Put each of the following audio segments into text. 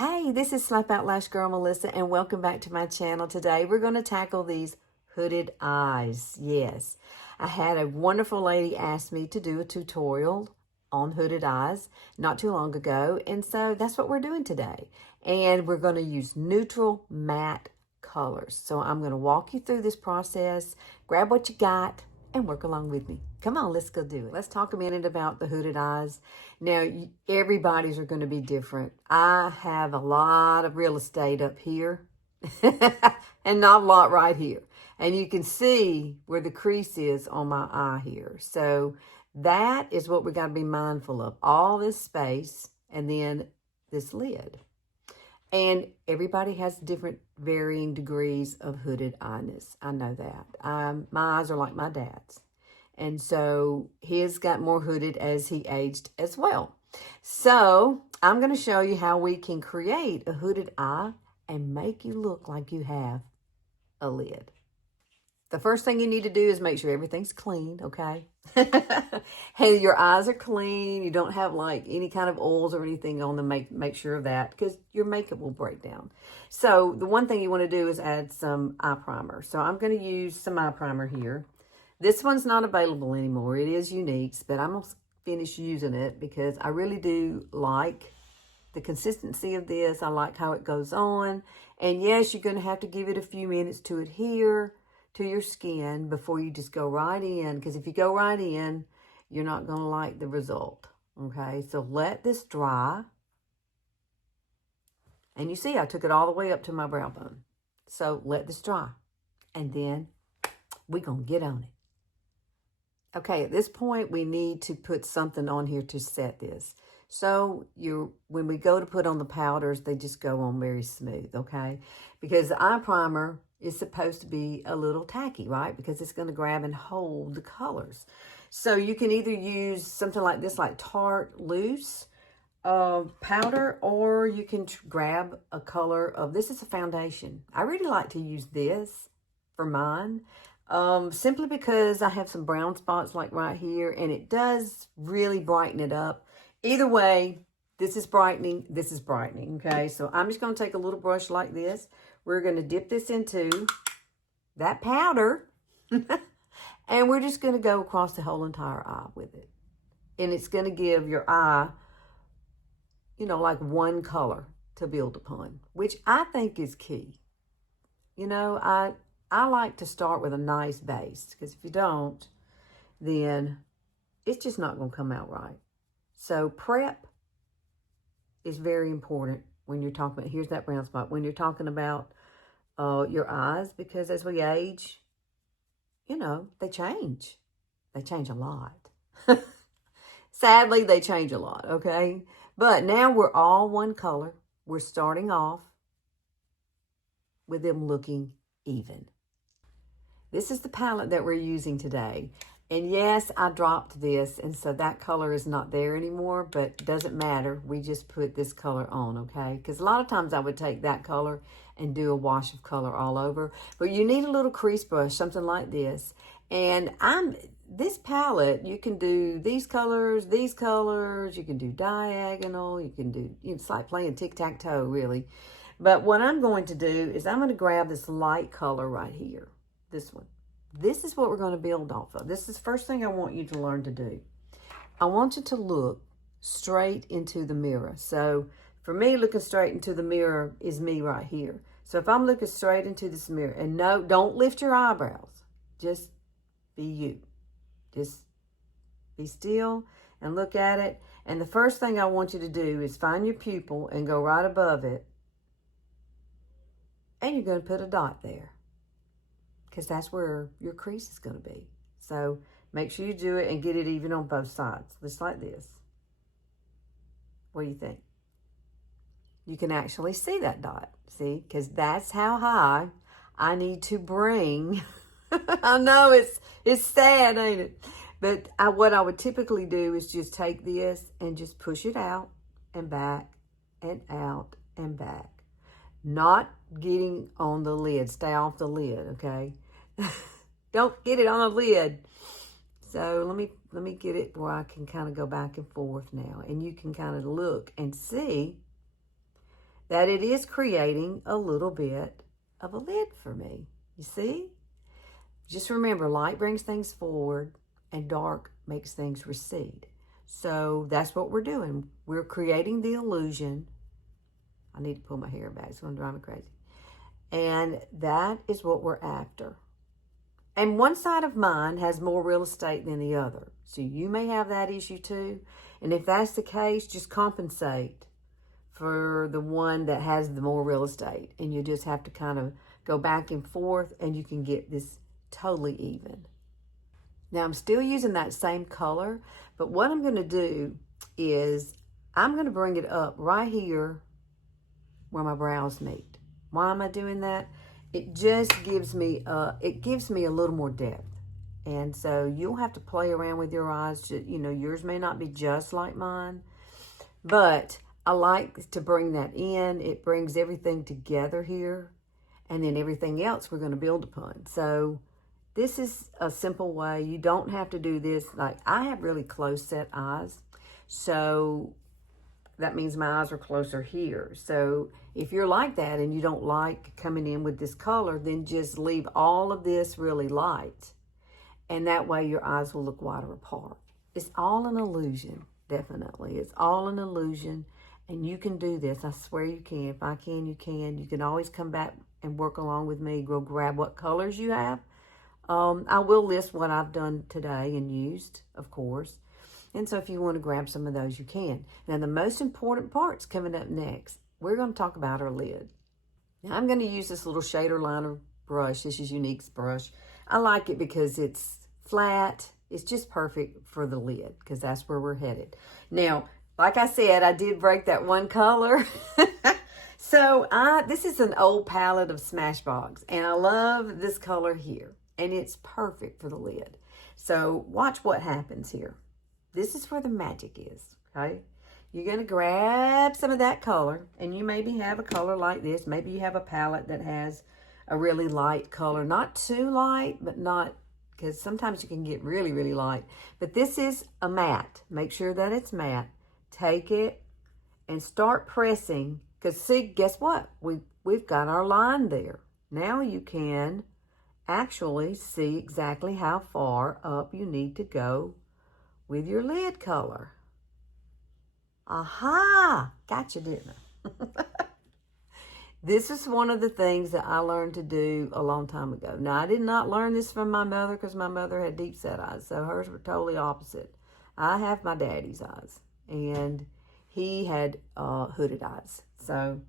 Hey, this is Slap Out Lash Girl Melissa, and welcome back to my channel. Today we're going to tackle these hooded eyes. Yes, I had a wonderful lady ask me to do a tutorial on hooded eyes not too long ago, and so that's what we're doing today. And we're going to use neutral matte colors. So I'm going to walk you through this process, grab what you got, and work along with me. Come on, let's go do it. Let's talk a minute about the hooded eyes. Now, everybody's are going to be different. I have a lot of real estate up here and not a lot right here. And you can see where the crease is on my eye here. So that is what we got to be mindful of. All this space and then this lid. And everybody has different varying degrees of hooded eyes. I know that. My eyes are like my dad's. And so his got more hooded as he aged as well. So I'm going to show you how we can create a hooded eye and make you look like you have a lid. The first thing you need to do is make sure everything's clean, okay? Hey, your eyes are clean. You don't have like any kind of oils or anything on them. Make sure of that because your makeup will break down. So the one thing you want to do is add some eye primer. So I'm going to use some eye primer here. This one's not available anymore. It is Younique's, but I'm going to finish using it because I really do like the consistency of this. I like how it goes on. And yes, you're going to have to give it a few minutes to adhere to your skin before you just go right in. Because if you go right in, you're not going to like the result. Okay, so let this dry. And you see, I took it all the way up to my brow bone. So let this dry. And then we're going to get on it. Okay, at this point, we need to put something on here to set this. So when we go to put on the powders, they just go on very smooth, okay? Because the eye primer is supposed to be a little tacky, right? Because it's going to grab and hold the colors. So you can either use something like this, like Tarte Loose powder, or you can grab a color of, this is a foundation. I really like to use this for mine. Simply because I have some brown spots like right here, and it does really brighten it up. Either way, this is brightening, okay? So I'm just going to take a little brush like this. We're going to dip this into that powder, and we're just going to go across the whole entire eye with it. And it's going to give your eye, you know, like one color to build upon, which I think is key. You know, I like to start with a nice base because if you don't, then it's just not going to come out right. So prep is very important when you're talking about, here's that brown spot, when you're talking about your eyes, because as we age, you know, they change. They change a lot. Sadly, they change a lot, okay? But now we're all one color. We're starting off with them looking even. This is the palette that we're using today. And yes, I dropped this, and so that color is not there anymore, but it doesn't matter. We just put this color on, okay? Because a lot of times I would take that color and do a wash of color all over. But you need a little crease brush, something like this. And this palette, you can do these colors, you can do diagonal, you can do, it's like playing tic-tac-toe, really. But what I'm going to do is I'm going to grab this light color right here. This one. This is what we're going to build off of. This is the first thing I want you to learn to do. I want you to look straight into the mirror. So for me, looking straight into the mirror is me right here. So if I'm looking straight into this mirror, and no, don't lift your eyebrows. Just be you. Just be still and look at it. And the first thing I want you to do is find your pupil and go right above it. And you're going to put a dot there, because that's where your crease is going to be. So make sure you do it and get it even on both sides, just like this. What do you think? You can actually see that dot, see? Because that's how high I need to bring. I know it's sad, ain't it? But what I would typically do is just take this and just push it out and back and out and back. Not getting on the lid. Stay off the lid, okay? Don't get it on the lid. So let me get it where I can kind of go back and forth now. And you can kind of look and see that it is creating a little bit of a lid for me. You see? Just remember, light brings things forward and dark makes things recede. So that's what we're doing. We're creating the illusion. I need to pull my hair back. It's going to drive me crazy. And that is what we're after. And one side of mine has more real estate than the other. So you may have that issue too. And if that's the case, just compensate for the one that has the more real estate. And you just have to kind of go back and forth and you can get this totally even. Now I'm still using that same color, but what I'm going to do is I'm going to bring it up right here where my brows meet. Why am I doing that? It just gives me a little more depth. And so you'll have to play around with your eyes. You know, yours may not be just like mine, but I like to bring that in. It brings everything together here, and then everything else we're going to build upon. So this is a simple way. You don't have to do this. Like, I have really close set eyes, so that means my eyes are closer here. So if you're like that and you don't like coming in with this color, then just leave all of this really light. And that way your eyes will look wider apart. It's all an illusion, definitely. It's all an illusion. And you can do this. I swear you can. If I can, you can. You can always come back and work along with me. Go grab what colors you have. I will list what I've done today and used, of course. And so if you want to grab some of those, you can. Now, the most important part's coming up next. We're going to talk about our lid. Now, I'm going to use this little shader liner brush. This is Younique's brush. I like it because it's flat. It's just perfect for the lid because that's where we're headed. Now, like I said, I did break that one color. So this is an old palette of Smashbox, and I love this color here, and it's perfect for the lid. So watch what happens here. This is where the magic is, okay? You're going to grab some of that color, and you maybe have a color like this. Maybe you have a palette that has a really light color. Not too light, but not, because sometimes you can get really, really light. But this is a matte. Make sure that it's matte. Take it and start pressing, because see, guess what? We've got our line there. Now you can actually see exactly how far up you need to go with your lid color. Aha! Gotcha, didn't I? This is one of the things that I learned to do a long time ago. Now, I did not learn this from my mother because my mother had deep set eyes, so hers were totally opposite. I have my daddy's eyes, and he had hooded eyes. So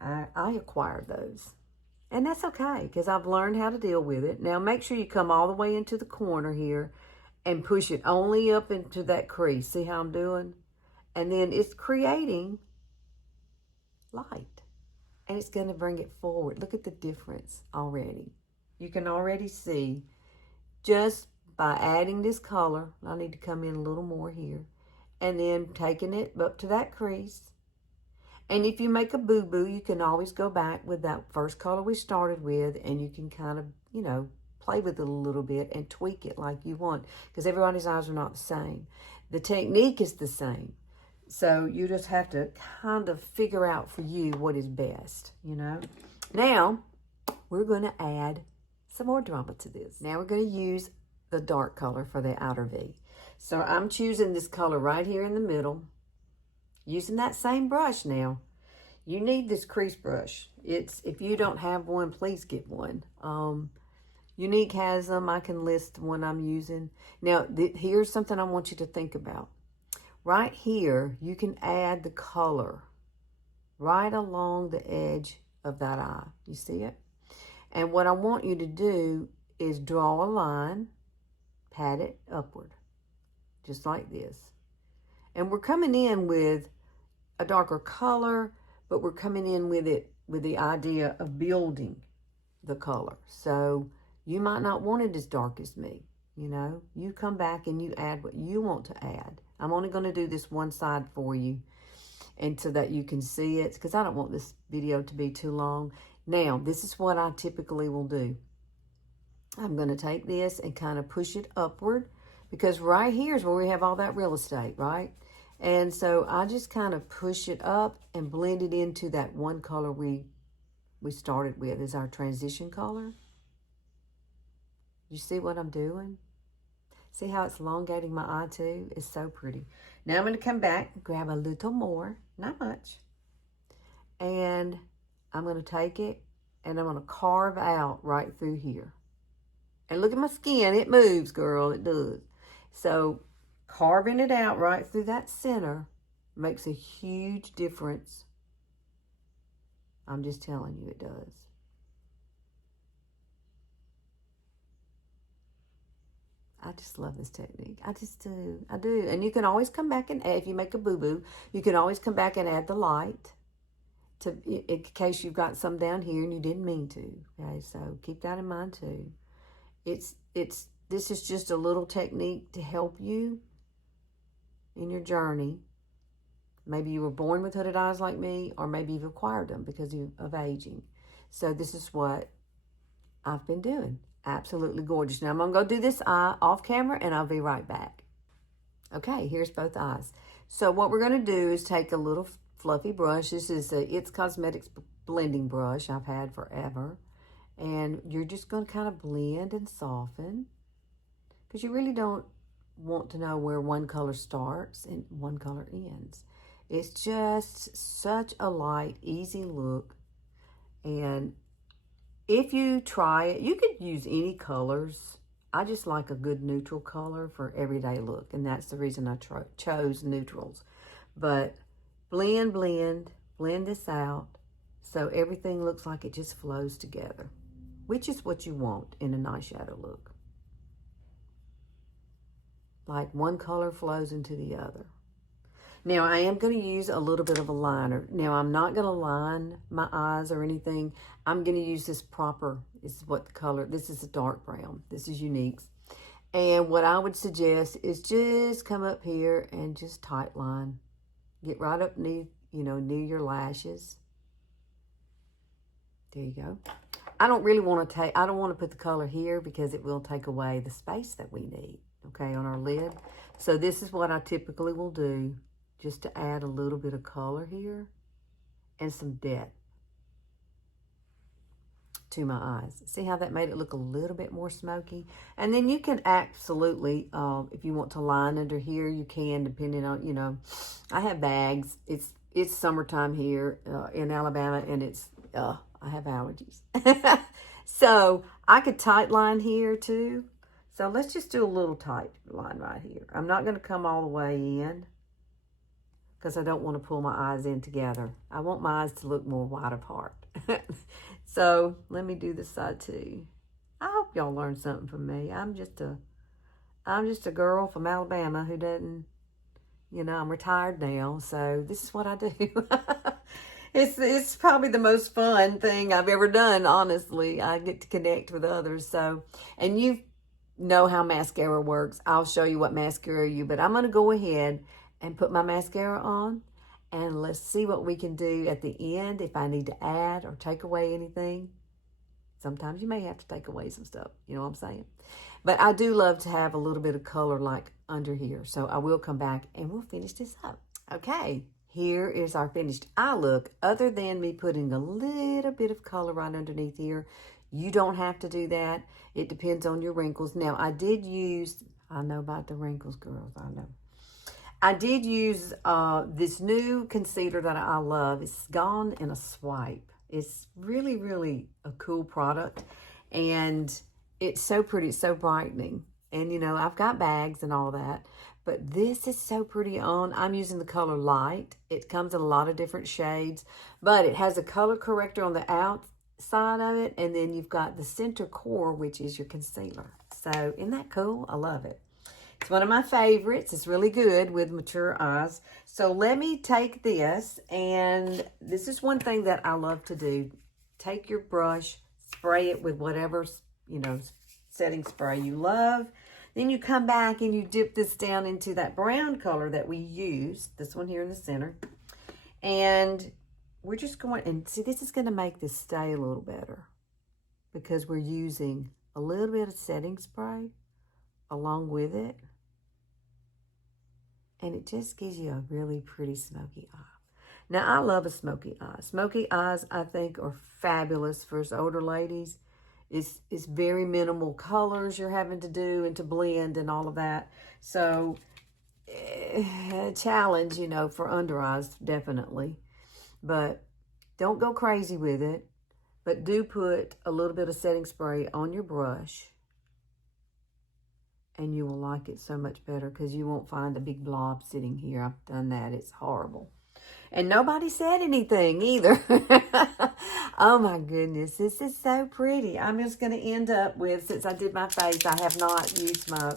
I acquired those. And that's okay, because I've learned how to deal with it. Now, make sure you come all the way into the corner here and push it only up into that crease. See how I'm doing? And then it's creating light. And it's going to bring it forward. Look at the difference already. You can already see just by adding this color. I need to come in a little more here. And then taking it up to that crease. And if you make a boo-boo, you can always go back with that first color we started with, and you can kind of, you know, play with it a little bit and tweak it like you want, because everybody's eyes are not the same. The technique is the same. So you just have to kind of figure out for you what is best, you know. Now, we're going to add some more drama to this. Now we're going to use the dark color for the outer V. So I'm choosing this color right here in the middle. Using that same brush now. You need this crease brush. If you don't have one, please get one. Younique has them. I can list the one I'm using. Now, here's something I want you to think about. Right here, you can add the color right along the edge of that eye. You see it? And what I want you to do is draw a line, pat it upward, just like this. And we're coming in with a darker color, but we're coming in with it with the idea of building the color. So you might not want it as dark as me, you know. You come back and you add what you want to add. I'm only going to do this one side for you, and so that you can see it, because I don't want this video to be too long. Now, this is what I typically will do. I'm going to take this and kind of push it upward, because right here is where we have all that real estate, right? And so I just kind of push it up and blend it into that one color we started with is our transition color. You see what I'm doing? See how it's elongating my eye too? It's so pretty. Now I'm going to come back, grab a little more, not much. And I'm going to take it and I'm going to carve out right through here. And look at my skin. It moves, girl. It does. So carving it out right through that center makes a huge difference. I'm just telling you it does. I just love this technique. I just do. I do. And you can always come back and add, if you make a boo-boo, you can always come back and add the light to, in case you've got some down here and you didn't mean to. Okay, so keep that in mind too. This is just a little technique to help you in your journey. Maybe you were born with hooded eyes like me, or maybe you've acquired them because of aging. So this is what I've been doing. Absolutely gorgeous. Now I'm going to go do this eye off camera and I'll be right back. Okay, here's both eyes. So what we're going to do is take a little fluffy brush. This is a It's Cosmetics blending brush I've had forever. And you're just going to kind of blend and soften, because you really don't want to know where one color starts and one color ends. It's just such a light, easy look. And if you try it, you could use any colors. I just like a good neutral color for everyday look, and that's the reason I chose neutrals. But blend this out so everything looks like it just flows together, which is what you want in an eyeshadow look. Like one color flows into the other. Now, I am going to use a little bit of a liner. Now, I'm not going to line my eyes or anything. I'm going to use this proper, this is what the color, this is a dark brown. This is Younique's. And what I would suggest is just come up here and just tight line. Get right up near, near your lashes. There you go. I don't really want to I don't want to put the color here because it will take away the space that we need, okay, on our lid. So this is what I typically will do, just to add a little bit of color here and some depth to my eyes. See how that made it look a little bit more smoky? And then you can absolutely, if you want to line under here, you can, depending on, I have bags. It's summertime here in Alabama, and I have allergies. So I could tight line here too. So let's just do a little tight line right here. I'm not going to come all the way in, because I don't want to pull my eyes in together. I want my eyes to look more wide apart. So let me do this side too. I hope y'all learned something from me. I'm just a girl from Alabama who doesn't, I'm retired now, so this is what I do. It's probably the most fun thing I've ever done, honestly. I get to connect with others. So, and you know how mascara works. I'll show you what mascara you, but I'm going to go ahead and put my mascara on, and let's see what we can do at the end, if I need to add or take away anything. Sometimes you may have to take away some stuff, you know what I'm saying? But I do love to have a little bit of color like under here, so I will come back and we'll finish this up. Okay, here is our finished eye look. Other than me putting a little bit of color right underneath here, you don't have to do that. It depends on your wrinkles. Now, I know about the wrinkles, girls, I know. I did use this new concealer that I love. It's Gone in a Swipe. It's really, really a cool product. And it's so pretty. It's so brightening. And, I've got bags and all that. But this is so pretty on. I'm using the color Light. It comes in a lot of different shades. But it has a color corrector on the outside of it. And then you've got the center core, which is your concealer. So isn't that cool? I love it. It's one of my favorites. It's really good with mature eyes. So let me take this, and this is one thing that I love to do. Take your brush, spray it with whatever, setting spray you love. Then you come back and you dip this down into that brown color that we used, this one here in the center. And we're just going, and see, this is going to make this stay a little better because we're using a little bit of setting spray along with it. And it just gives you a really pretty smoky eye. Now, I love a smoky eye. Smoky eyes, I think, are fabulous for us older ladies. It's very minimal colors you're having to do and to blend and all of that. So, a challenge, you know, for under eyes, definitely. But don't go crazy with it. But do put a little bit of setting spray on your brush. And you will like it so much better because you won't find a big blob sitting here. I've done that. It's horrible. And nobody said anything either. Oh my goodness, this is so pretty. I'm just going to end up with, since I did my face, I have not used my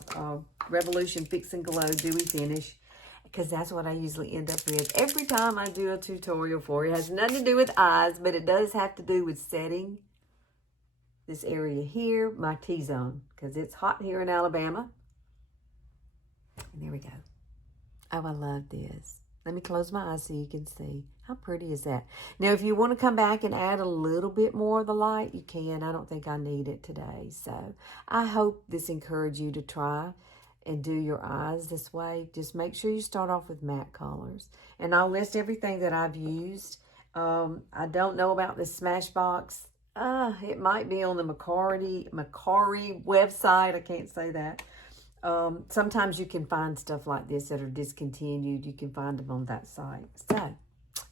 Revolution Fix and Glow Dewy Finish, because that's what I usually end up with every time I do a tutorial for you. It has nothing to do with eyes, but it does have to do with setting this area here, my T-zone, because it's hot here in Alabama. And there we go. Oh, I love this. Let me close my eyes so you can see. How pretty is that? Now, if you want to come back and add a little bit more of the light, you can. I don't think I need it today. So I hope this encouraged you to try and do your eyes this way. Just make sure you start off with matte colors. And I'll list everything that I've used. I don't know about this Smashbox. It might be on the Macari website. I can't say that. Sometimes you can find stuff like this that are discontinued. You can find them on that site. So,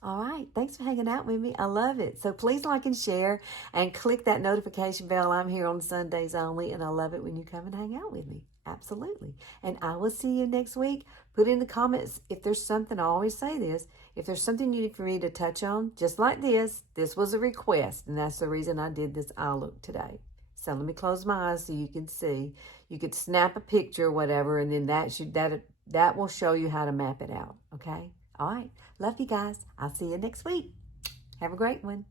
all right. Thanks for hanging out with me. I love it. So please like and share and click that notification bell. I'm here on Sundays only, and I love it when you come and hang out with me. Absolutely. And I will see you next week. Put in the comments if there's something, I always say this, if there's something you need for me to touch on, just like this was a request, and that's the reason I did this eye look today. So let me close my eyes so you can see. You could snap a picture or whatever, and then that will show you how to map it out, okay? All right. Love you guys. I'll see you next week. Have a great one.